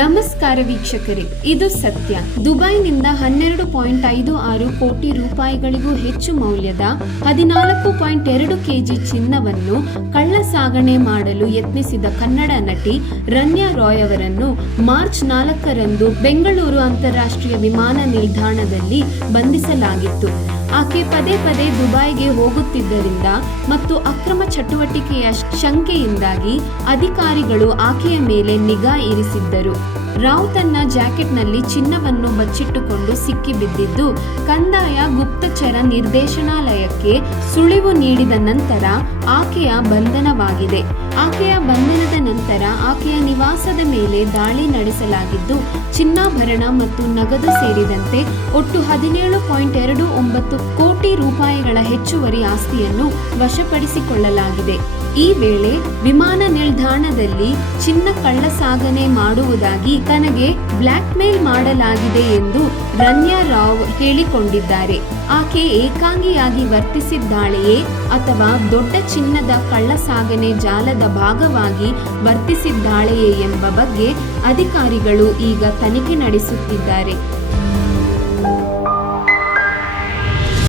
ನಮಸ್ಕಾರ ವೀಕ್ಷಕರೇ, ಇದು ಸತ್ಯ. ದುಬೈನಿಂದ 12.56 ಕೋಟಿ ರೂಪಾಯಿಗಳಿಗೂ ಹೆಚ್ಚು ಮೌಲ್ಯದ 14.2 ಕೆಜಿ ಚಿನ್ನವನ್ನು ಕಳ್ಳ ಸಾಗಣೆ ಮಾಡಲು ಯತ್ನಿಸಿದ ಕನ್ನಡ ನಟಿ ರನ್ಯಾ ರಾಯ್ ಅವರನ್ನು ಮಾರ್ಚ್ 4ರಂದು ಬೆಂಗಳೂರು ಅಂತಾರಾಷ್ಟ್ರೀಯ ವಿಮಾನ ನಿಲ್ದಾಣದಲ್ಲಿ ಬಂಧಿಸಲಾಗಿತ್ತು. ಆಕೆ ಪದೇ ಪದೇ ದುಬೈಗೆ ಹೋಗುತ್ತಿದ್ದರಿಂದ ಮತ್ತು ಅಕ್ರಮ ಚಟುವಟಿಕೆಯ ಶಂಕೆಯಿಂದಾಗಿ ಅಧಿಕಾರಿಗಳು ಆಕೆಯ ಮೇಲೆ ನಿಗಾ ಇರಿಸಿದ್ದರು. ರಾವ್ ತನ್ನ ಜಾಕೆಟ್ನಲ್ಲಿ ಚಿನ್ನವನ್ನು ಬಚ್ಚಿಟ್ಟುಕೊಂಡು ಸಿಕ್ಕಿಬಿದ್ದಿದ್ದು ಕಂದಾಯ ಗುಪ್ತಚರ ನಿರ್ದೇಶನಾಲಯಕ್ಕೆ ಸುಳಿವು ನೀಡಿದ ನಂತರ ಆಕೆಯ ಬಂಧನವಾಗಿದೆ. ಆಕೆಯ ಬಂಧನದ ನಂತರ ಆಕೆಯ ನಿವಾಸದ ಮೇಲೆ ದಾಳಿ ನಡೆಸಲಾಗಿದ್ದು ಚಿನ್ನಾಭರಣ ಮತ್ತು ನಗದು ಸೇರಿದಂತೆ ಒಟ್ಟು 17.29 ಕೋಟಿ ರೂಪಾಯಿಗಳ ಹೆಚ್ಚುವರಿ ಆಸ್ತಿಯನ್ನು ವಶಪಡಿಸಿಕೊಳ್ಳಲಾಗಿದೆ. ಈ ವೇಳೆ ವಿಮಾನ ನಿಲ್ದಾಣದಲ್ಲಿ ಚಿನ್ನ ಕಳ್ಳ ಸಾಗಣೆ ಮಾಡುವುದಾಗಿ ತನಗೆ ಬ್ಲ್ಯಾಕ್ ಮೇಲ್ ಮಾಡಲಾಗಿದೆ ಎಂದು ರನ್ಯಾ ರಾವ್ ಹೇಳಿಕೊಂಡಿದ್ದಾರೆ. ಆಕೆ ಏಕಾಂಗಿಯಾಗಿ ವರ್ತಿಸಿದ್ದಾಳೆಯೇ ಅಥವಾ ದೊಡ್ಡ ಚಿನ್ನದ ಕಳ್ಳ ಸಾಗಣೆ ಜಾಲದ ಭಾಗವಾಗಿ ವರ್ತಿಸಿದ್ದಾಳೆಯೇ ಎಂಬ ಬಗ್ಗೆ ಅಧಿಕಾರಿಗಳು ಈಗ ತನಿಖೆ ನಡೆಸುತ್ತಿದ್ದಾರೆ.